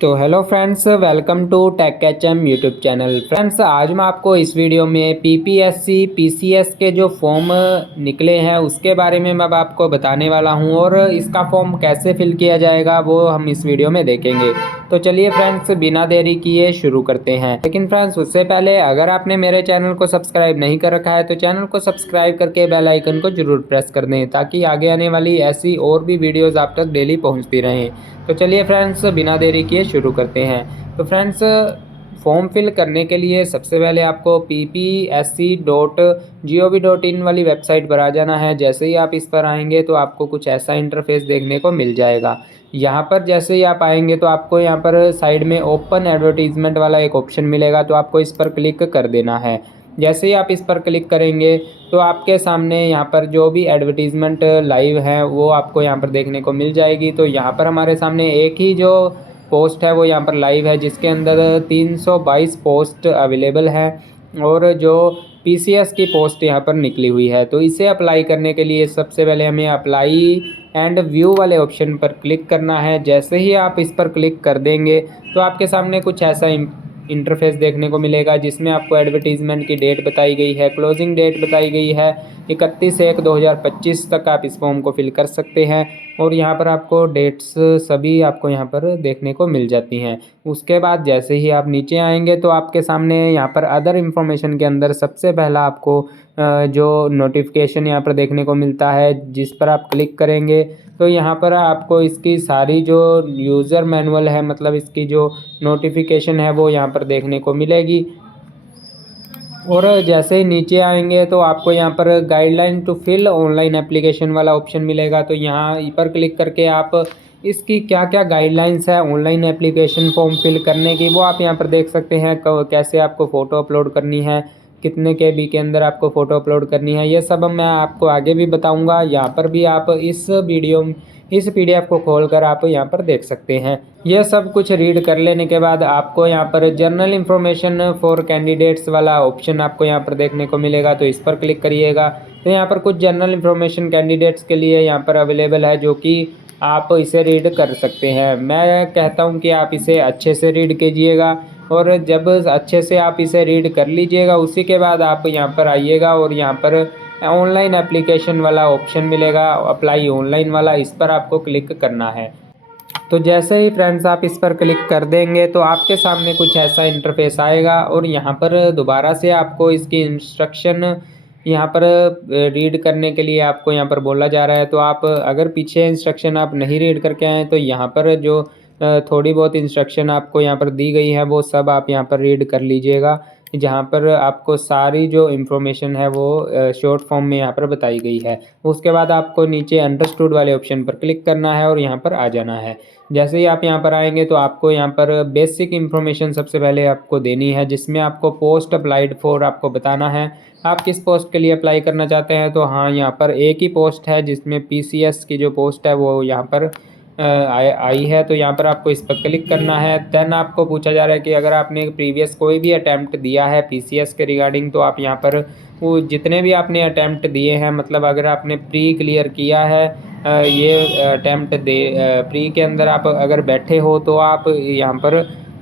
तो hello friends, welcome to tech H M YouTube channel. Friends, आज मैं आपको इस वीडियो में पीपीएससी पीसीएस के जो फॉर्म निकले हैं उसके बारे में मैं आपको बताने वाला हूं और इसका फॉर्म कैसे फिल किया जाएगा वो हम इस वीडियो में देखेंगे। तो चलिए फ्रेंड्स, बिना देरी किए शुरू करते हैं। लेकिन फ्रेंड्स, उससे पहले अगर आपने मेरे चैनल को सब्सक्राइब नहीं कर रखा है तो चैनल को सब्सक्राइब करके बेल आइकन को जरूर प्रेस कर दें ताकि आगे आने वाली ऐसी और भी वीडियोज़ आप तक डेली पहुँचती रहें। तो चलिए फ्रेंड्स, बिना देरी किए शुरू करते हैं। तो फ्रेंड्स, फॉर्म फिल करने के लिए सबसे पहले आपको ppsc.gov.in वाली वेबसाइट पर आ जाना है। जैसे ही आप इस पर आएंगे तो आपको कुछ ऐसा इंटरफेस देखने को मिल जाएगा। यहाँ पर जैसे ही आप आएंगे तो आपको यहाँ पर साइड में ओपन एडवर्टीजमेंट वाला एक ऑप्शन मिलेगा, तो आपको इस पर क्लिक कर देना है। जैसे ही आप इस पर क्लिक करेंगे तो आपके सामने यहाँ पर जो भी एडवर्टीज़मेंट लाइव है वो आपको यहाँ पर देखने को मिल जाएगी। तो यहाँ पर हमारे सामने एक ही जो पोस्ट है वो यहाँ पर लाइव है, जिसके अंदर 322 पोस्ट अवेलेबल है और जो पीसीएस की पोस्ट यहाँ पर निकली हुई है। तो इसे अप्लाई करने के लिए सबसे पहले हमें अप्लाई एंड व्यू वाले ऑप्शन पर क्लिक करना है। जैसे ही आप इस पर क्लिक कर देंगे तो आपके सामने कुछ ऐसा इंटरफेस देखने को मिलेगा, जिसमें आपको एडवर्टीजमेंट की डेट बताई गई है, क्लोजिंग डेट बताई गई है 31/1/2025 तक आप इस फॉर्म को फिल कर सकते हैं। और यहाँ पर आपको डेट्स सभी आपको यहाँ पर देखने को मिल जाती हैं। उसके बाद जैसे ही आप नीचे आएंगे तो आपके सामने यहाँ पर अदर इन्फॉर्मेशन के अंदर सबसे पहला आपको जो नोटिफिकेशन यहाँ पर देखने को मिलता है, जिस पर आप क्लिक करेंगे तो यहाँ पर आपको इसकी सारी जो यूज़र मैनुअल है, मतलब इसकी जो नोटिफिकेशन है वो यहाँ पर देखने को मिलेगी। और जैसे ही नीचे आएंगे तो आपको यहाँ पर guideline to fill online application वाला ऑप्शन मिलेगा। तो यहाँ पर क्लिक करके आप इसकी क्या क्या गाइडलाइंस है ऑनलाइन एप्लीकेशन फॉर्म फिल करने की वो आप यहाँ पर देख सकते हैं। कैसे आपको फ़ोटो अपलोड करनी है, कितने KB के अंदर आपको फ़ोटो अपलोड करनी है, ये सब मैं आपको आगे भी बताऊंगा। यहाँ पर भी आप इस PDF को खोलकर आप यहाँ पर देख सकते हैं। यह सब कुछ रीड कर लेने के बाद आपको यहाँ पर जनरल इन्फॉर्मेशन फॉर कैंडिडेट्स वाला ऑप्शन आपको यहाँ पर देखने को मिलेगा, तो इस पर क्लिक करिएगा। तो यहाँ पर कुछ जनरल इन्फॉर्मेशन कैंडिडेट्स के लिए यहाँ पर अवेलेबल है, जो कि आप इसे रीड कर सकते हैं। मैं कहता हूँ कि आप इसे अच्छे से रीड कीजिएगा और जब अच्छे से आप इसे रीड कर लीजिएगा उसी के बाद आप यहाँ पर आइएगा और यहाँ पर ऑनलाइन एप्लीकेशन वाला ऑप्शन मिलेगा, अप्लाई ऑनलाइन वाला, इस पर आपको क्लिक करना है। तो जैसे ही फ्रेंड्स आप इस पर क्लिक कर देंगे तो आपके सामने कुछ ऐसा इंटरफेस आएगा और यहाँ पर दोबारा से आपको इसकी इंस्ट्रक्शन यहाँ पर रीड करने के लिए आपको यहाँ पर बोला जा रहा है। तो आप अगर पीछे इंस्ट्रक्शन आप नहीं रीड करके आए तो यहाँ पर जो थोड़ी बहुत इंस्ट्रक्शन आपको यहाँ पर दी गई है वो सब आप यहाँ पर रीड कर लीजिएगा, जहाँ पर आपको सारी जो इन्फॉर्मेशन है वो शॉर्ट फॉर्म में यहाँ पर बताई गई है। उसके बाद आपको नीचे अंडरस्टूड वाले ऑप्शन पर क्लिक करना है और यहाँ पर आ जाना है। जैसे ही आप यहाँ पर आएंगे तो आपको यहाँ पर बेसिक इन्फॉर्मेशन सबसे पहले आपको देनी है, जिसमें आपको पोस्ट अप्लाइड फॉर आपको बताना है आप किस पोस्ट के लिए अप्लाई करना चाहते हैं। तो हाँ, यहाँ पर एक ही पोस्ट है जिसमें PCS की जो पोस्ट है वो यहाँ पर आई है, तो यहाँ पर आपको इस पर क्लिक करना है। देन आपको पूछा जा रहा है कि अगर आपने प्रीवियस कोई भी अटैम्प्ट दिया है PCS के रिगार्डिंग, तो आप यहाँ पर वो जितने भी आपने अटैम्प्ट दिए हैं, मतलब अगर आपने प्री क्लियर किया है ये अटैम्प्ट प्री के अंदर आप अगर बैठे हो तो आप यहाँ पर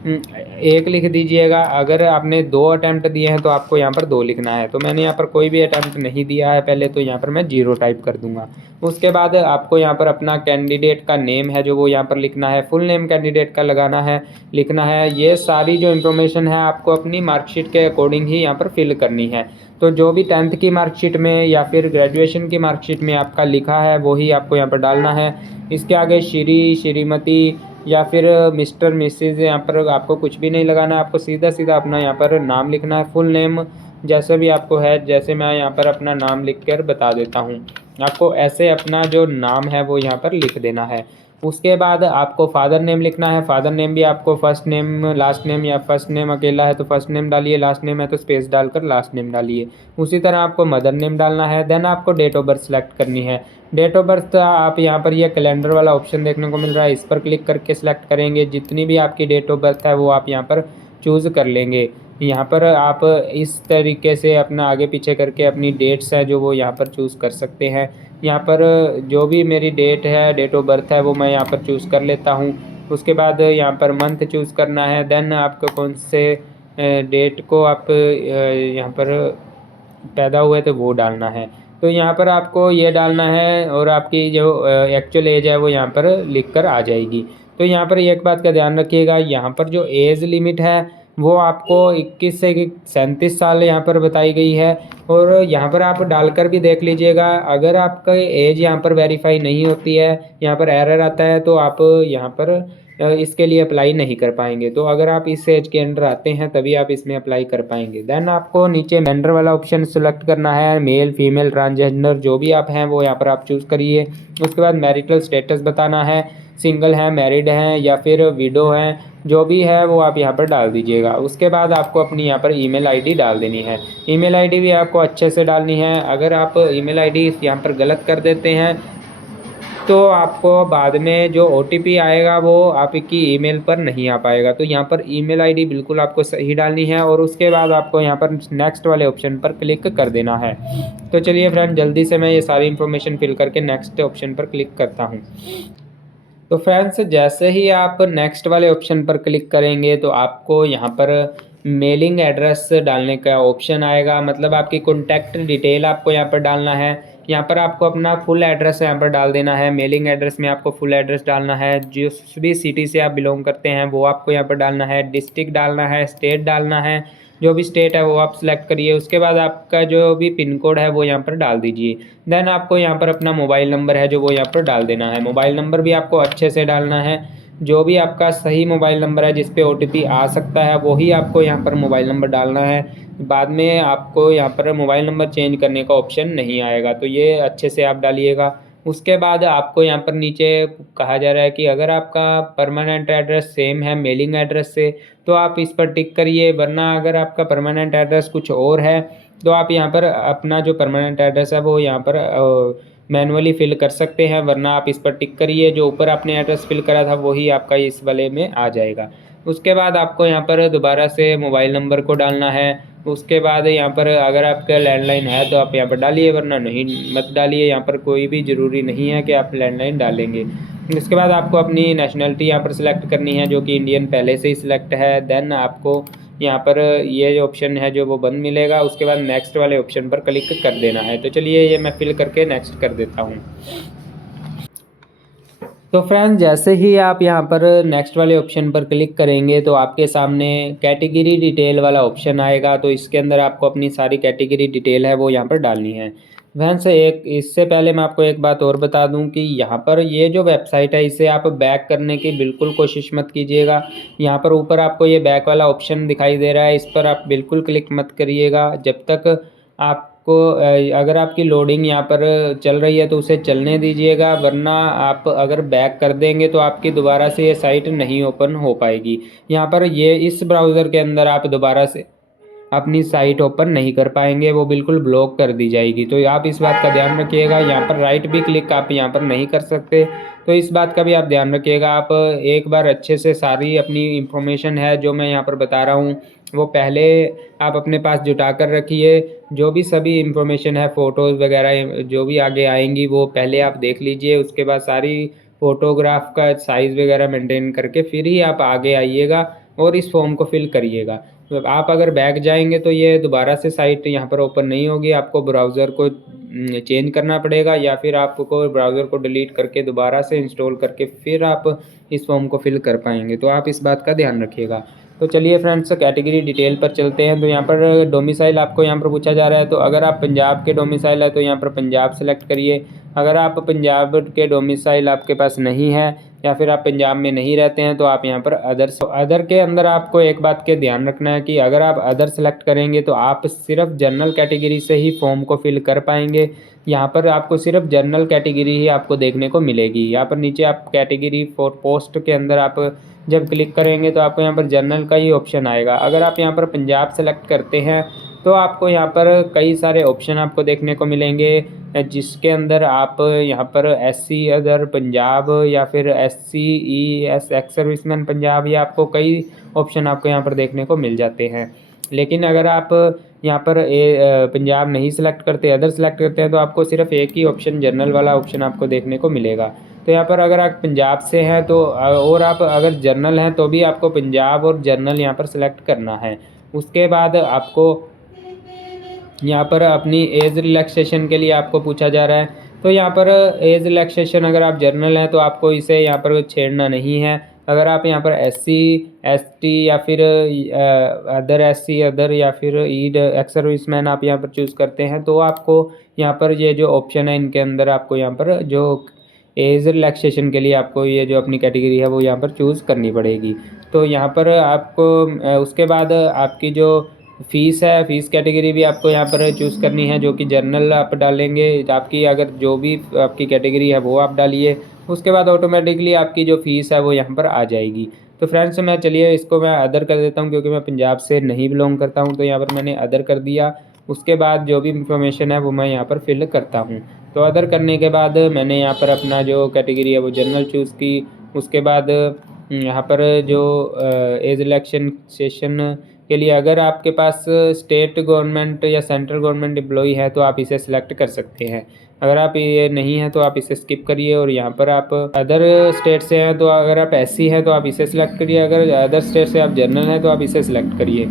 1 लिख दीजिएगा। अगर आपने 2 अटैम्प्ट दिए हैं तो आपको यहाँ पर 2 लिखना है। तो मैंने यहाँ पर कोई भी अटैम्प्ट नहीं दिया है पहले, तो यहाँ पर मैं 0 टाइप कर दूंगा। उसके बाद आपको यहाँ पर अपना कैंडिडेट का नेम है जो वो यहाँ पर लिखना है, फुल नेम कैंडिडेट का लगाना है, लिखना है। ये सारी जो इन्फॉर्मेशन है आपको अपनी मार्कशीट के अकॉर्डिंग ही यहाँ पर फिल करनी है। तो जो भी 10th की मार्कशीट में या फिर ग्रेजुएशन की मार्कशीट में आपका लिखा है वही आपको यहाँ पर डालना है। इसके आगे श्री, श्रीमती या फिर मिस्टर, मिसेज, यहाँ पर आपको कुछ भी नहीं लगाना, आपको सीधा सीधा अपना यहाँ पर नाम लिखना है, फुल नेम जैसे भी आपको है। जैसे मैं यहाँ पर अपना नाम लिख कर बता देता हूँ, आपको ऐसे अपना जो नाम है वो यहाँ पर लिख देना है। उसके बाद आपको फादर नेम लिखना है। फादर नेम भी आपको फर्स्ट नेम, लास्ट नेम, या फर्स्ट नेम अकेला है तो फर्स्ट नेम डालिए, लास्ट नेम है तो स्पेस डालकर लास्ट नेम डालिए। उसी तरह आपको मदर नेम डालना है। देन आपको डेट ऑफ बर्थ सेलेक्ट करनी है। डेट ऑफ बर्थ आप यहाँ पर ये कैलेंडर वाला ऑप्शन देखने को मिल रहा है, इस पर क्लिक करके सिलेक्ट करेंगे। जितनी भी आपकी डेट ऑफ बर्थ है वो आप यहाँ पर चूज़ कर लेंगे। यहाँ पर आप इस तरीके से अपना आगे पीछे करके अपनी डेट्स है जो वो यहाँ पर चूज़ कर सकते हैं। यहाँ पर जो भी मेरी डेट है, डेट ऑफ बर्थ है, वो मैं यहाँ पर चूज़ कर लेता हूँ। उसके बाद यहाँ पर मंथ चूज़ करना है। देन आपको कौन से डेट को आप यहाँ पर पैदा हुए तो वो डालना है। तो यहाँ पर आपको ये डालना है और आपकी जो एक्चुअल एज है वो यहाँ पर लिख कर आ जाएगी। तो यहाँ पर एक बात का ध्यान रखिएगा, यहाँ पर जो एज लिमिट है वो आपको 21 से 37 साल यहाँ पर बताई गई है। और यहाँ पर आप डालकर भी देख लीजिएगा, अगर आपका एज यहाँ पर वेरीफाई नहीं होती है, यहाँ पर एरर आता है, तो आप यहाँ पर इसके लिए अप्लाई नहीं कर पाएंगे। तो अगर आप इस एज के अंडर आते हैं तभी आप इसमें अप्लाई कर पाएंगे। देन आपको नीचे जेंडर वाला ऑप्शन सेलेक्ट करना है, मेल फीमेल ट्रांसजेंडर जो भी आप हैं वो यहाँ पर आप चूज़ करिए। उसके बाद मैरिटल स्टेटस बताना है, सिंगल हैं, मैरिड हैं या फिर विडो हैं, जो भी है वो आप यहाँ पर डाल दीजिएगा। उसके बाद आपको अपनी यहाँ पर ईमेल आईडी डाल देनी है। ईमेल आईडी भी आपको अच्छे से डालनी है। अगर आप ईमेल आईडी यहाँ पर गलत कर देते हैं तो आपको बाद में जो OTP आएगा वो आपकी ईमेल पर नहीं आ पाएगा। तो यहाँ पर ईमेल आईडी बिल्कुल आपको सही डालनी है और उसके बाद आपको यहाँ पर नेक्स्ट वाले ऑप्शन पर क्लिक कर देना है। तो चलिए फ्रेंड, जल्दी से मैं ये सारी इन्फॉर्मेशन फिल करके नेक्स्ट ऑप्शन पर क्लिक करता हूँ। तो फ्रेंड्स, जैसे ही आप नेक्स्ट वाले ऑप्शन पर क्लिक करेंगे तो आपको यहाँ पर मेलिंग एड्रेस डालने का ऑप्शन आएगा, मतलब आपकी कॉन्टैक्ट डिटेल आपको यहाँ पर डालना है। यहाँ पर आपको अपना फुल एड्रेस यहाँ पर डाल देना है। मेलिंग एड्रेस में आपको फुल एड्रेस डालना है, जिस भी सिटी से आप बिलोंग करते हैं वो आपको यहाँ पर डालना है, डिस्ट्रिक्ट डालना है, स्टेट डालना है, जो भी स्टेट है वो आप सिलेक्ट करिए। उसके बाद आपका जो भी पिन कोड है वो यहाँ पर डाल दीजिए। देन आपको यहाँ पर अपना मोबाइल नंबर है जो वो यहाँ पर डाल देना है। मोबाइल नंबर भी आपको अच्छे से डालना है, जो भी आपका सही मोबाइल नंबर है जिस पे OTP आ सकता है वही आपको यहाँ पर मोबाइल नंबर डालना है। बाद में आपको यहाँ पर मोबाइल नंबर चेंज करने का ऑप्शन नहीं आएगा, तो ये अच्छे से आप डालिएगा। उसके बाद आपको यहाँ पर नीचे कहा जा रहा है कि अगर आपका परमानेंट एड्रेस सेम है मेलिंग एड्रेस से तो आप इस पर टिक करिए, वरना अगर आपका परमानेंट एड्रेस कुछ और है तो आप यहाँ पर अपना जो परमानेंट एड्रेस है वो यहाँ पर मैनुअली फिल कर सकते हैं, वरना आप इस पर टिक करिए। जो ऊपर आपने एड्रेस फिल करा था वही आपका इस वाले में आ जाएगा। उसके बाद आपको यहाँ पर दोबारा से मोबाइल नंबर को डालना है। उसके बाद यहाँ पर अगर आपका लैंडलाइन है तो आप यहाँ पर डालिए, वरना नहीं मत डालिए। यहाँ पर कोई भी ज़रूरी नहीं है कि आप लैंडलाइन डालेंगे। उसके बाद आपको अपनी नेशनलिटी यहाँ पर सिलेक्ट करनी है, जो कि इंडियन पहले से ही सिलेक्ट है। देन आपको यहाँ पर ये जो ऑप्शन है जो वो बंद मिलेगा। उसके बाद नेक्स्ट वाले ऑप्शन पर क्लिक कर देना है। तो चलिए ये मैं फिल करके नेक्स्ट कर देता हूँ। तो फ्रेंड्स, जैसे ही आप यहाँ पर नेक्स्ट वाले ऑप्शन पर क्लिक करेंगे तो आपके सामने कैटेगरी डिटेल वाला ऑप्शन आएगा। तो इसके अंदर आपको अपनी सारी कैटेगरी डिटेल है वो यहाँ पर डालनी है। फ्रेंड्स, इससे पहले मैं आपको एक बात और बता दूं कि यहाँ पर ये जो वेबसाइट है इसे आप बैक करने की बिल्कुल कोशिश मत कीजिएगा। यहाँ पर ऊपर आपको ये बैक वाला ऑप्शन दिखाई दे रहा है, इस पर आप बिल्कुल क्लिक मत करिएगा जब तक आपको अगर आपकी लोडिंग यहाँ पर चल रही है तो उसे चलने दीजिएगा, वरना आप अगर बैक कर देंगे तो आपकी दोबारा से ये साइट नहीं ओपन हो पाएगी। यहाँ पर ये इस ब्राउज़र के अंदर आप दोबारा से अपनी साइट ओपन नहीं कर पाएंगे, वो बिल्कुल ब्लॉक कर दी जाएगी। तो आप इस बात का ध्यान रखिएगा। यहाँ पर राइट भी क्लिक आप यहाँ पर नहीं कर सकते, तो इस बात का भी आप ध्यान रखिएगा। आप एक बार अच्छे से सारी अपनी इंफॉर्मेशन है जो मैं यहाँ पर बता रहा हूँ वो पहले आप अपने पास जुटा कर रखिए। जो भी सभी इंफॉर्मेशन है, फ़ोटोज़ वगैरह जो भी आगे आएंगी वो पहले आप देख लीजिए। उसके बाद सारी फ़ोटोग्राफ का साइज़ वगैरह मेंटेन करके फिर ही आप आगे आइएगा और इस फॉर्म को फिल करिएगा। तो आप अगर बैक जाएंगे तो ये दोबारा से साइट यहाँ पर ओपन नहीं होगी, आपको ब्राउज़र को चेंज करना पड़ेगा या फिर आपको ब्राउज़र को डिलीट करके दोबारा से इंस्टॉल करके फिर आप इस फॉर्म को फिल कर पाएंगे। तो आप इस बात का ध्यान रखिएगा। तो चलिए फ्रेंड्स, कैटेगरी डिटेल पर चलते हैं। तो यहाँ पर डोमिसाइल आपको यहाँ पर पूछा जा रहा है, तो अगर आप पंजाब के डोमिसाइल है तो यहाँ पर पंजाब सेलेक्ट करिए। अगर आप पंजाब के डोमिसाइल आपके पास नहीं है या फिर आप पंजाब में नहीं रहते हैं तो आप यहाँ पर अदर के अंदर आपको एक बात के ध्यान रखना है कि अगर आप अदर सेलेक्ट करेंगे तो आप सिर्फ जनरल कैटेगरी से ही फॉर्म को फिल कर पाएंगे। यहाँ पर आपको सिर्फ जनरल कैटेगरी ही आपको देखने को मिलेगी। यहाँ पर नीचे आप कैटेगरी फॉर पोस्ट के अंदर आप जब क्लिक करेंगे तो आपको यहाँ पर जनरल का ही ऑप्शन आएगा। अगर आप यहाँ पर पंजाब सेलेक्ट करते हैं तो आपको यहाँ पर कई सारे ऑप्शन आपको देखने को मिलेंगे, जिसके अंदर आप यहाँ पर SC अदर पंजाब या फिर SC/ES एक्स सर्विसमैन पंजाब, या आपको कई ऑप्शन आपको यहाँ पर देखने को मिल जाते हैं। लेकिन अगर आप यहाँ पर पंजाब नहीं सिलेक्ट करते, अदर सेलेक्ट करते हैं तो आपको सिर्फ एक ही ऑप्शन जनरल वाला ऑप्शन आपको देखने को मिलेगा। तो यहाँ पर अगर आप पंजाब से हैं तो और आप अगर जर्नल हैं तो भी आपको पंजाब और जर्नल यहाँ पर सिलेक्ट करना है। उसके बाद आपको यहाँ पर अपनी एज रिलैक्सेशन के लिए आपको पूछा जा रहा है, तो यहाँ पर एज रिलैक्सेशन अगर आप जर्नल हैं तो आपको इसे यहाँ पर छेड़ना नहीं है। अगर आप यहाँ पर SC ST या फिर अदर SC अदर या फिर ईड एक्स सर्विसमैन आप यहाँ पर चूज़ करते हैं तो आपको यहाँ पर ये जो ऑप्शन है इनके अंदर आपको यहाँ पर जो एज रिलैक्सेशन के लिए आपको ये जो अपनी कैटेगरी है वो यहाँ पर चूज़ करनी पड़ेगी। तो यहाँ पर आपको उसके बाद आपकी जो फ़ीस है, फ़ीस कैटेगरी भी आपको यहाँ पर चूज़ करनी है, जो कि जर्नल आप डालेंगे। आपकी अगर जो भी आपकी कैटेगरी है वो आप डालिए, उसके बाद ऑटोमेटिकली आपकी जो फ़ीस है वो यहाँ पर आ जाएगी। तो फ्रेंड्स मैं चलिए इसको मैं अदर कर देता हूँ, क्योंकि मैं पंजाब से नहीं बिलोंग करता हूँ। तो यहाँ पर मैंने अदर कर दिया। उसके बाद जो भी इंफॉर्मेशन है वो मैं यहाँ पर फिल करता हूँ। तो अदर करने के बाद मैंने यहाँ पर अपना जो कैटेगरी है वो जनरल चूज़ की। उसके बाद यहाँ पर जो एज इलेक्शन सेशन के लिए अगर आपके पास स्टेट गवर्नमेंट या सेंट्रल गवर्नमेंट एम्प्लॉई है तो आप इसे सिलेक्ट कर सकते हैं। अगर आप ये नहीं है तो आप इसे स्किप करिए। और यहाँ पर आप अदर स्टेट से हैं तो अगर आप SC हैं तो आप इसे सिलेक्ट करिए। अगर अदर स्टेट से आप जनरल हैं तो आप इसे सिलेक्ट करिए।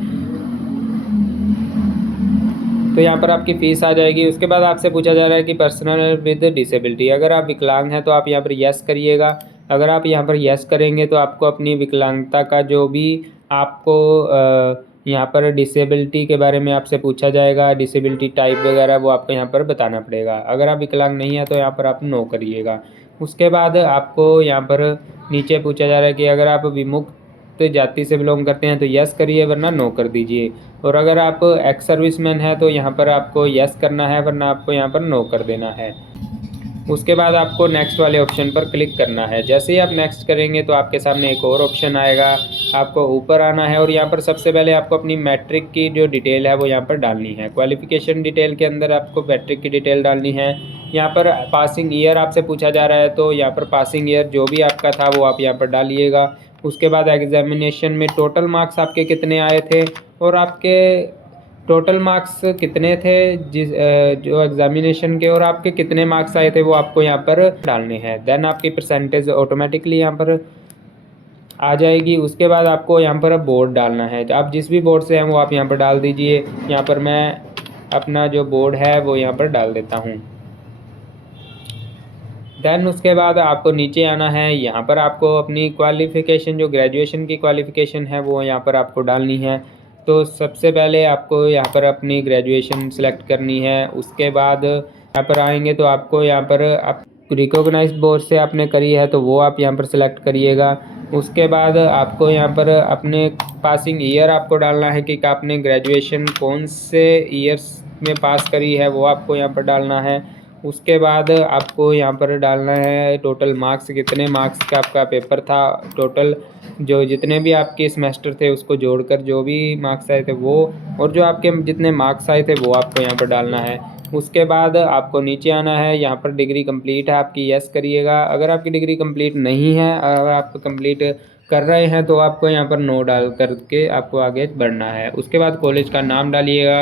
तो यहाँ पर आपकी फ़ीस आ जाएगी। उसके बाद आपसे पूछा जा रहा है कि पर्सनल विद डिसेबिलिटी, अगर आप विकलांग हैं तो आप यहाँ पर यस करिएगा। अगर आप यहाँ पर यस करेंगे तो आपको अपनी विकलांगता का जो भी आपको यहाँ पर डिसेबिलिटी के बारे में आपसे पूछा जाएगा, डिसेबिलिटी टाइप वगैरह वो आपको यहाँ पर बताना पड़ेगा। अगर आप विकलांग नहीं है तो यहाँ पर आप नो करिएगा। उसके बाद आपको यहाँ पर नीचे पूछा जा रहा है कि अगर आप विमुक्त जाति से बिलोंग करते हैं तो यस करिए, वरना नो कर दीजिए। और अगर आप एक्स सर्विसमैन हैं तो यहाँ पर आपको यस करना है, वरना आपको यहाँ पर नो कर देना है। उसके बाद आपको नेक्स्ट वाले ऑप्शन पर क्लिक करना है। जैसे ही आप नेक्स्ट करेंगे तो आपके सामने एक और ऑप्शन आएगा, आपको ऊपर आना है और यहाँ पर सबसे पहले आपको अपनी मैट्रिक की जो डिटेल है वो यहाँ पर डालनी है। क्वालिफ़िकेशन डिटेल के अंदर आपको मैट्रिक की डिटेल डालनी है। यहाँ पर पासिंग ईयर आपसे पूछा जा रहा है तो यहाँ पर पासिंग ईयर जो भी आपका था वो आप यहाँ पर डालिएगा। उसके बाद एग्जामिनेशन में टोटल मार्क्स आपके कितने आए थे और आपके टोटल मार्क्स कितने थे जो एग्जामिनेशन के, और आपके कितने मार्क्स आए थे वो आपको यहाँ पर डालने हैं। देन आपकी परसेंटेज ऑटोमेटिकली यहाँ पर आ जाएगी। उसके बाद आपको यहाँ पर बोर्ड डालना है, तो आप जिस भी बोर्ड से हैं वो आप यहाँ पर डाल दीजिए। यहाँ पर मैं अपना जो बोर्ड है वो यहाँ पर डाल देता हूँ। देन उसके बाद आपको नीचे आना है। यहाँ पर आपको अपनी क्वालिफ़िकेशन जो ग्रेजुएशन की क्वालिफ़िकेशन है वो यहाँ पर आपको डालनी है। तो सबसे पहले आपको यहाँ पर अपनी ग्रेजुएशन सेलेक्ट करनी है। उसके बाद यहाँ पर आएंगे तो आपको यहाँ पर आप रिकॉग्नाइज्ड बोर्ड से आपने करी है तो वो आप यहाँ पर सेलेक्ट करिएगा। उसके बाद आपको यहाँ पर अपने पासिंग ईयर आपको डालना है कि आपने ग्रेजुएशन कौन से ईयर्स में पास करी है वो आपको यहाँ पर डालना है। उसके बाद आपको यहाँ पर डालना है टोटल मार्क्स, कितने मार्क्स का आपका पेपर था, टोटल जो जितने भी आपके सेमेस्टर थे उसको जोड़कर जो भी मार्क्स आए थे वो, और जो आपके जितने मार्क्स आए थे वो आपको यहाँ पर डालना है। उसके बाद आपको नीचे आना है। यहाँ पर डिग्री कंप्लीट है आपकी, यस करिएगा। अगर आपकी डिग्री कंप्लीट नहीं है, अगर आप कंप्लीट कर रहे हैं तो आपको यहाँ पर नो डाल करके आपको आगे बढ़ना है। उसके बाद कॉलेज का नाम डालिएगा,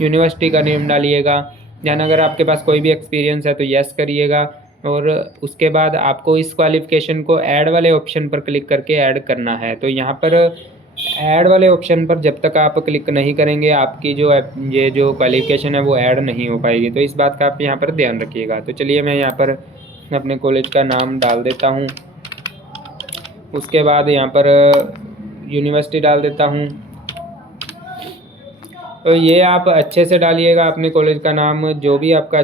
यूनिवर्सिटी का नेम डालिएगा। दैन अगर आपके पास कोई भी एक्सपीरियंस है तो यस करिएगा। और उसके बाद आपको इस क्वालिफ़िकेशन को ऐड वाले ऑप्शन पर क्लिक करके ऐड करना है। तो यहाँ पर ऐड वाले ऑप्शन पर जब तक आप क्लिक नहीं करेंगे आपकी जो ये जो क्वालिफ़िकेशन है वो ऐड नहीं हो पाएगी। तो इस बात का आप यहाँ पर ध्यान रखिएगा। तो चलिए मैं यहाँ पर अपने कॉलेज का नाम डाल देता हूँ। उसके बाद यहाँ पर यूनिवर्सिटी डाल देता हूँ। तो ये आप अच्छे से डालिएगा अपने कॉलेज का नाम, जो भी आपका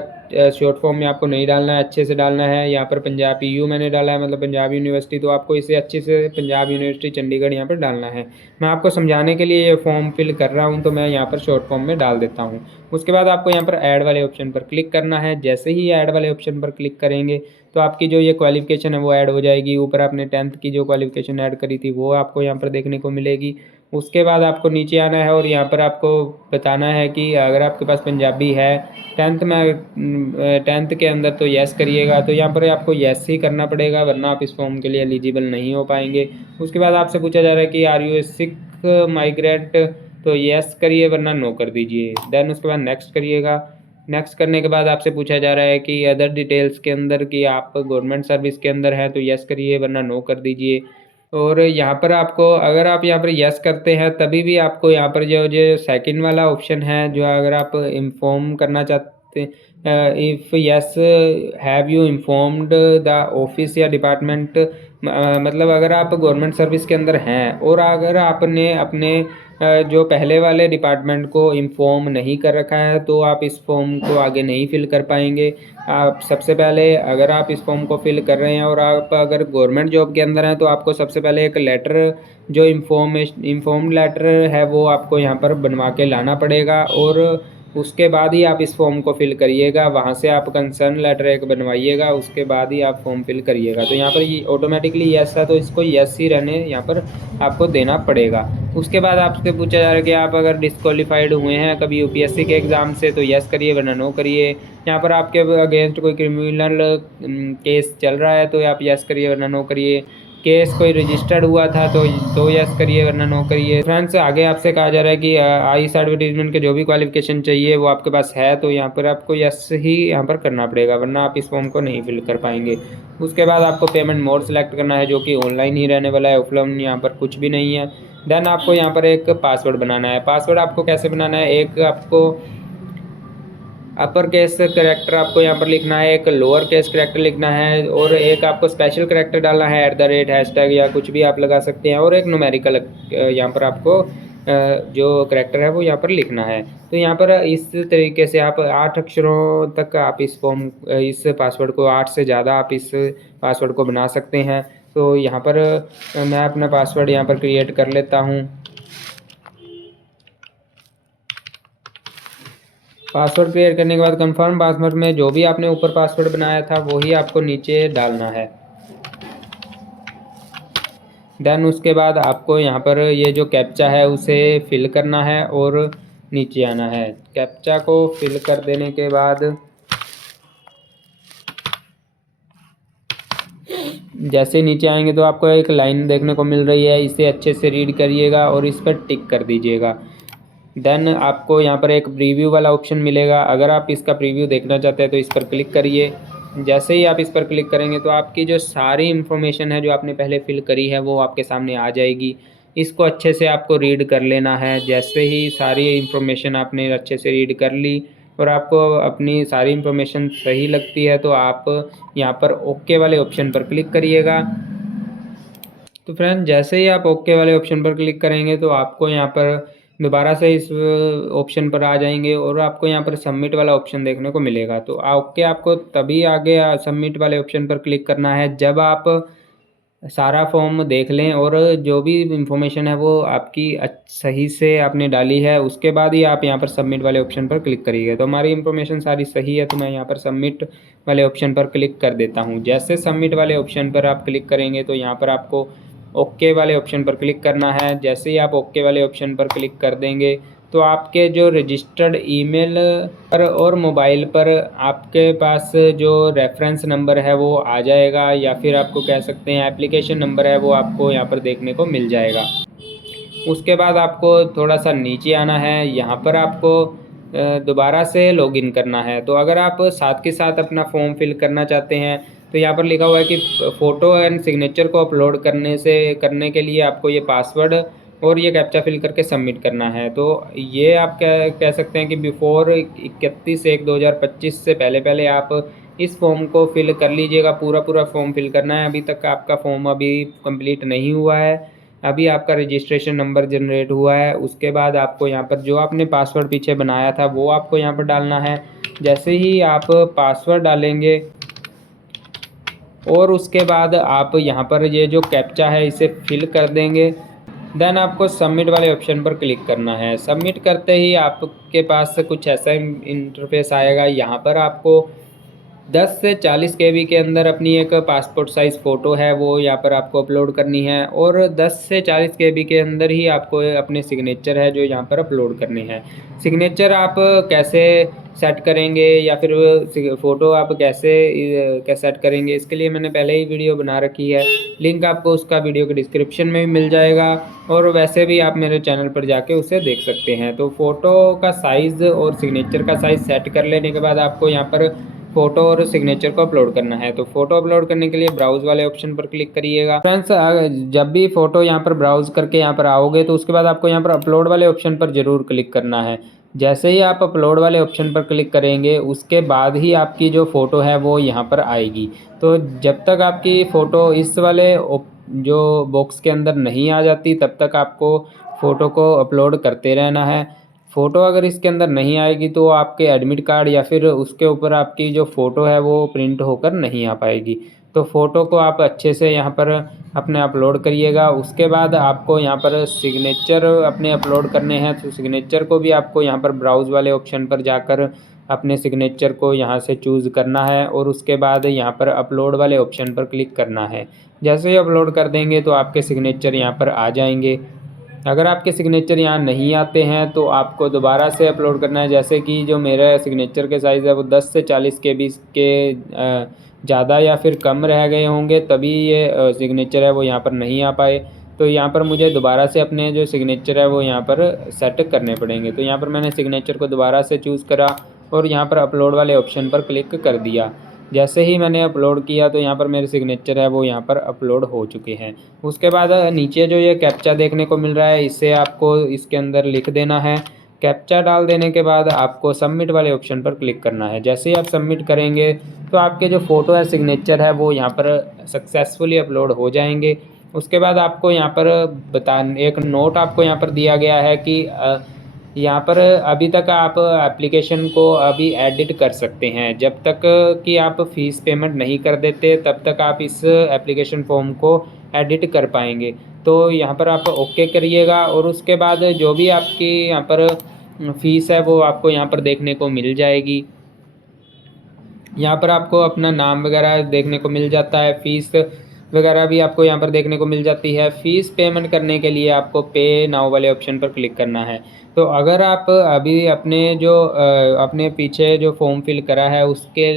शॉर्ट फॉर्म में आपको नहीं डालना है, अच्छे से डालना है। यहाँ पर पंजाब PU मैंने डाला है, मतलब पंजाब यूनिवर्सिटी, तो आपको इसे अच्छे से पंजाब यूनिवर्सिटी चंडीगढ़ यहाँ पर डालना है। मैं आपको समझाने के लिए ये फॉर्म फिल कर रहा हूँ तो मैं यहाँ पर शॉर्ट फॉर्म में डाल देता हूँ। उसके बाद आपको यहाँ पर ऐड वाले ऑप्शन पर क्लिक करना है। जैसे ही ऐड वाले ऑप्शन पर क्लिक करेंगे तो आपकी जो ये क्वालिफ़िकेशन है वो ऐड हो जाएगी। ऊपर आपने 10th की जो क्वालिफ़िकेशन ऐड करी थी वो आपको यहाँ पर देखने को मिलेगी। उसके बाद आपको नीचे आना है और यहाँ पर आपको बताना है कि अगर आपके पास पंजाबी है 10th के अंदर तो यस करिएगा। तो यहाँ पर आपको यस ही करना पड़ेगा, वरना आप इस फॉर्म के लिए एलिजिबल नहीं हो पाएंगे। उसके बाद आपसे पूछा जा रहा है कि are you a Sikh migrant, तो यस करिए वरना नो कर दीजिए। देन उसके बाद नेक्स्ट करिएगा। नेक्स्ट करने के बाद आपसे पूछा जा रहा है कि अदर डिटेल्स के अंदर कि आप गवर्नमेंट सर्विस के अंदर हैं तो यस करिए, वरना नो कर दीजिए। और यहाँ पर आपको, अगर आप यहाँ पर यस करते हैं तभी भी आपको यहाँ पर जो जो सेकंड वाला ऑप्शन है, जो अगर आप इन्फॉर्म करना चाहते, if yes have you informed the office या डिपार्टमेंट, मतलब अगर आप गवर्नमेंट सर्विस के अंदर हैं और अगर आपने अपने जो पहले वाले डिपार्टमेंट को इन्फॉर्म नहीं कर रखा है तो आप इस फॉर्म को आगे नहीं फिल कर पाएंगे। आप सबसे पहले, अगर आप इस फॉर्म को फिल कर रहे हैं और आप अगर गवर्नमेंट जॉब के अंदर हैं तो आपको सबसे पहले एक लेटर, जो इन्फॉर्म लेटर है, वो आपको यहाँ पर बनवा के लाना पड़ेगा और उसके बाद ही आप इस फॉर्म को फिल करिएगा। वहाँ से आप कंसर्न लेटर एक बनवाइएगा, उसके बाद ही आप फॉर्म फिल करिएगा। तो यहाँ पर ये ऑटोमेटिकली यस है तो इसको यस ही रहने यहाँ पर आपको देना पड़ेगा। उसके बाद आपसे पूछा जा रहा है कि आप अगर डिस्क्वालीफाइड हुए हैं कभी यूपीएससी के एग्ज़ाम से तो यस करिए, वरना नो करिए। यहाँ पर आपके अगेंस्ट कोई क्रिमिनल केस चल रहा है तो आप यस करिए, वरना नो करिए। केस कोई रजिस्टर्ड हुआ था तो यस करिए, वरना नो करिए। फ्रेंड्स, आगे आपसे कहा जा रहा है कि आईएएस एडवर्टीजमेंट के जो भी क्वालिफिकेशन चाहिए वो आपके पास है तो यहाँ पर आपको यस ही यहाँ पर करना पड़ेगा, वरना आप इस फॉर्म को नहीं फिल कर पाएंगे। उसके बाद आपको पेमेंट मोड सेलेक्ट करना है, जो कि ऑनलाइन ही रहने वाला है, ऑफलाइन यहाँ पर कुछ भी नहीं है। देन आपको यहाँ पर एक पासवर्ड बनाना है। पासवर्ड आपको कैसे बनाना है, एक आपको अपर केस करेक्टर आपको यहाँ पर लिखना है, एक लोअर केस करेक्टर लिखना है और एक आपको स्पेशल करेक्टर डालना है, @ हैशटैग या कुछ भी आप लगा सकते हैं, और एक न्यूमेरिकल यहाँ पर आपको जो करेक्टर है वो यहाँ पर लिखना है। तो यहाँ पर इस तरीके से आप 8 अक्षरों तक आप इस पासवर्ड को 8 से ज़्यादा आप इस पासवर्ड को बना सकते हैं। तो यहाँ पर मैं अपना पासवर्ड यहाँ पर क्रिएट कर लेता हूँ। पासवर्ड क्रिएट करने के बाद कंफर्म पासवर्ड में जो भी आपने ऊपर पासवर्ड बनाया था वही आपको नीचे डालना है। देन उसके बाद आपको यहाँ पर ये जो कैप्चा है उसे फिल करना है और नीचे आना है। कैप्चा को फिल कर देने के बाद जैसे नीचे आएंगे तो आपको एक लाइन देखने को मिल रही है, इसे अच्छे से रीड करिएगा और इस पर टिक कर दीजिएगा। देन आपको यहाँ पर एक प्रीव्यू वाला ऑप्शन मिलेगा, अगर आप इसका प्रीव्यू देखना चाहते हैं तो इस पर क्लिक करिए। जैसे ही आप इस पर क्लिक करेंगे तो आपकी जो सारी इन्फॉर्मेशन है जो आपने पहले फिल करी है वो आपके सामने आ जाएगी। इसको अच्छे से आपको रीड कर लेना है। जैसे ही सारी इन्फॉर्मेशन आपने अच्छे से रीड कर ली और आपको अपनी सारी इन्फॉर्मेशन सही लगती है तो आप यहाँ पर ओके वाले ऑप्शन पर क्लिक करिएगा। तो फ्रेंड, जैसे ही आप ओके वाले ऑप्शन पर क्लिक करेंगे तो आपको यहाँ पर दोबारा से इस ऑप्शन पर आ जाएंगे और आपको यहाँ पर सबमिट वाला ऑप्शन देखने को मिलेगा। तो ओके आपको तभी आगे सबमिट वाले ऑप्शन पर क्लिक करना है जब आप सारा फॉर्म देख लें और जो भी इंफॉर्मेशन है वो आपकी सही से आपने डाली है, उसके बाद ही आप यहाँ पर सबमिट वाले ऑप्शन पर क्लिक करिएगा। तो हमारी इंफॉर्मेशन सारी सही है तो मैं यहाँ पर सबमिट वाले ऑप्शन पर क्लिक कर देता हूँ। जैसे सबमिट वाले ऑप्शन पर आप क्लिक करेंगे तो यहाँ पर आपको ओके वाले ऑप्शन पर क्लिक करना है। जैसे ही आप ओके वाले ऑप्शन पर क्लिक कर देंगे तो आपके जो रजिस्टर्ड ईमेल पर और मोबाइल पर आपके पास जो रेफरेंस नंबर है वो आ जाएगा, या फिर आपको कह सकते हैं एप्लीकेशन नंबर है वो आपको यहाँ पर देखने को मिल जाएगा। उसके बाद आपको थोड़ा सा नीचे आना है, यहाँ पर आपको दोबारा से लॉगिन करना है। तो अगर आप साथ के साथ अपना फॉर्म फिल करना चाहते हैं तो यहाँ पर लिखा हुआ है कि फ़ोटो एंड सिग्नेचर को अपलोड करने के लिए आपको ये पासवर्ड और ये कैप्चा फिल करके सबमिट करना है। तो ये आप क्या कह सकते हैं कि बिफोर 31/1/2025 से पहले आप इस फॉर्म को फिल कर लीजिएगा। पूरा फॉर्म फिल करना है। अभी तक आपका फॉर्म अभी कंप्लीट नहीं हुआ है, अभी आपका रजिस्ट्रेशन नंबर जनरेट हुआ है। उसके बाद आपको यहाँ पर जो आपने पासवर्ड पीछे बनाया था वो आपको यहाँ पर डालना है। जैसे ही आप पासवर्ड डालेंगे और उसके बाद आप यहाँ पर ये जो कैप्चा है इसे फिल कर देंगे, देन आपको सबमिट वाले ऑप्शन पर क्लिक करना है। सबमिट करते ही आपके पास कुछ ऐसा इंटरफेस आएगा। यहाँ पर आपको 10 से 40 केबी के अंदर अपनी एक पासपोर्ट साइज़ फ़ोटो है वो यहाँ पर आपको अपलोड करनी है, और 10 से 40 केबी के अंदर ही आपको अपने सिग्नेचर है जो यहाँ पर अपलोड करने हैं। सिग्नेचर आप कैसे सेट करेंगे या फिर फ़ोटो आप कैसे सेट करेंगे, इसके लिए मैंने पहले ही वीडियो बना रखी है, लिंक आपको उसका वीडियो के डिस्क्रिप्शन में भी मिल जाएगा, और वैसे भी आप मेरे चैनल पर जाके उसे देख सकते हैं। तो फ़ोटो का साइज़ और सिग्नेचर का साइज़ सेट कर लेने के बाद आपको यहाँ पर फ़ोटो और सिग्नेचर को अपलोड करना है। तो फ़ोटो अपलोड करने के लिए ब्राउज़ वाले ऑप्शन पर क्लिक करिएगा। फ्रेंड्स, जब भी फ़ोटो यहाँ पर ब्राउज़ करके यहाँ पर आओगे तो उसके बाद आपको यहाँ पर अपलोड वाले ऑप्शन पर ज़रूर क्लिक करना है। जैसे ही आप अपलोड वाले ऑप्शन पर क्लिक करेंगे उसके बाद ही आपकी जो फ़ोटो है वो यहाँ पर आएगी। तो जब तक आपकी फ़ोटो इस वाले जो बॉक्स के अंदर नहीं आ जाती तब तक आपको फ़ोटो को अपलोड करते रहना है। फ़ोटो अगर इसके अंदर नहीं आएगी तो आपके एडमिट कार्ड या फिर उसके ऊपर आपकी जो फ़ोटो है वो प्रिंट होकर नहीं आ पाएगी। तो फ़ोटो को आप अच्छे से यहाँ पर अपने अपलोड करिएगा। उसके बाद आपको यहाँ पर सिग्नेचर अपने अपलोड करने हैं, तो सिग्नेचर को भी आपको यहाँ पर ब्राउज़ वाले ऑप्शन पर जाकर अपने सिग्नेचर को यहाँ से चूज़ करना है, और उसके बाद यहाँ पर अपलोड वाले ऑप्शन पर क्लिक करना है। जैसे ही अपलोड कर देंगे तो आपके सिग्नेचर यहाँ पर आ जाएंगे। अगर आपके सिग्नेचर यहाँ नहीं आते हैं तो आपको दोबारा से अपलोड करना है। जैसे कि जो मेरा सिग्नेचर के साइज़ है वो 10 से 40 केबी के ज़्यादा या फिर कम रह गए होंगे, तभी ये सिग्नेचर है वो यहाँ पर नहीं आ पाए। तो यहाँ पर मुझे दोबारा से अपने जो सिग्नेचर है वो यहाँ पर सेट करने पड़ेंगे। तो यहाँ पर मैंने सिग्नेचर को दोबारा से चूज़ करा और यहाँ पर अपलोड वाले ऑप्शन पर क्लिक कर दिया। जैसे ही मैंने अपलोड किया तो यहाँ पर मेरे सिग्नेचर है वो यहाँ पर अपलोड हो चुके हैं। उसके बाद नीचे जो ये कैप्चा देखने को मिल रहा है इसे आपको इसके अंदर लिख देना है। कैप्चा डाल देने के बाद आपको सबमिट वाले ऑप्शन पर क्लिक करना है। जैसे ही आप सबमिट करेंगे तो आपके जो फ़ोटो है सिग्नेचर है वो यहाँ पर सक्सेसफुली अपलोड हो जाएंगे। उसके बाद आपको यहाँ पर एक नोट आपको यहाँ पर दिया गया है कि यहाँ पर अभी तक आप एप्लीकेशन को अभी एडिट कर सकते हैं। जब तक कि आप फ़ीस पेमेंट नहीं कर देते तब तक आप इस एप्लीकेशन फॉर्म को एडिट कर पाएंगे। तो यहाँ पर आप ओके करिएगा, और उसके बाद जो भी आपकी यहाँ पर फ़ीस है वो आपको यहाँ पर देखने को मिल जाएगी। यहाँ पर आपको अपना नाम वगैरह देखने को मिल जाता है, फ़ीस वगैरह भी आपको यहाँ पर देखने को मिल जाती है। फ़ीस पेमेंट करने के लिए आपको पे नाउ वाले ऑप्शन पर क्लिक करना है। तो अगर आप अभी अपने पीछे जो फॉर्म फिल करा है उसके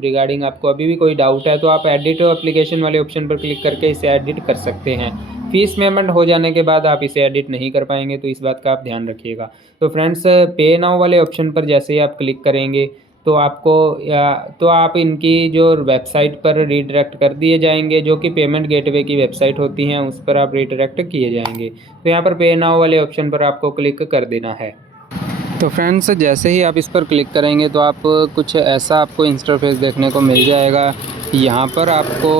रिगार्डिंग आपको अभी भी कोई डाउट है तो आप एडिट एप्लीकेशन वाले ऑप्शन पर क्लिक करके इसे एडिट कर सकते हैं। फ़ीस पेमेंट हो जाने के बाद आप इसे एडिट नहीं कर पाएंगे, तो इस बात का आप ध्यान रखिएगा। तो फ्रेंड्स, पे नाउ वाले ऑप्शन पर जैसे ही आप क्लिक करेंगे तो आप इनकी जो वेबसाइट पर रीडायरेक्ट कर दिए जाएंगे, जो कि पेमेंट गेटवे की वेबसाइट होती हैं उस पर आप रीडायरेक्ट किए जाएंगे। तो यहाँ पर पे नाउ वाले ऑप्शन पर आपको क्लिक कर देना है। तो फ्रेंड्स, जैसे ही आप इस पर क्लिक करेंगे तो आप कुछ ऐसा आपको इंटरफेस देखने को मिल जाएगा। यहाँ पर आपको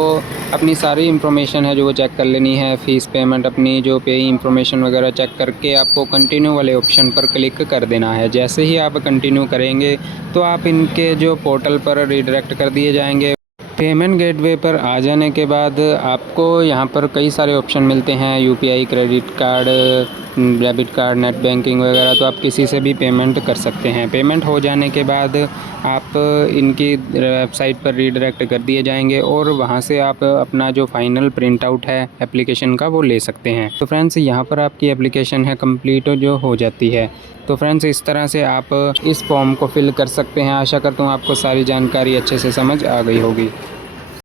अपनी सारी इन्फॉर्मेशन है जो वो चेक कर लेनी है, फ़ीस पेमेंट अपनी जो पे इन्फॉर्मेशन वगैरह चेक करके आपको कंटिन्यू वाले ऑप्शन पर क्लिक कर देना है। जैसे ही आप कंटिन्यू करेंगे तो आप इनके जो पोर्टल पर रीडायरेक्ट कर दिए जाएंगे। पेमेंट गेटवे पर आ जाने के बाद आपको यहाँ पर कई सारे ऑप्शन मिलते हैं, UPI, credit card, debit card, net banking वगैरह। तो आप किसी से भी पेमेंट कर सकते हैं। पेमेंट हो जाने के बाद आप इनकी वेबसाइट पर रीडायरेक्ट कर दिए जाएंगे और वहाँ से आप अपना जो फाइनल प्रिंट आउट है एप्लीकेशन का वो ले सकते हैं। तो फ्रेंड्स, यहाँ पर आपकी एप्लीकेशन है कंप्लीट जो हो जाती है। तो फ्रेंड्स, इस तरह से आप इस फॉर्म को फिल कर सकते हैं। आशा करता हूँ आपको सारी जानकारी अच्छे से समझ आ गई होगी।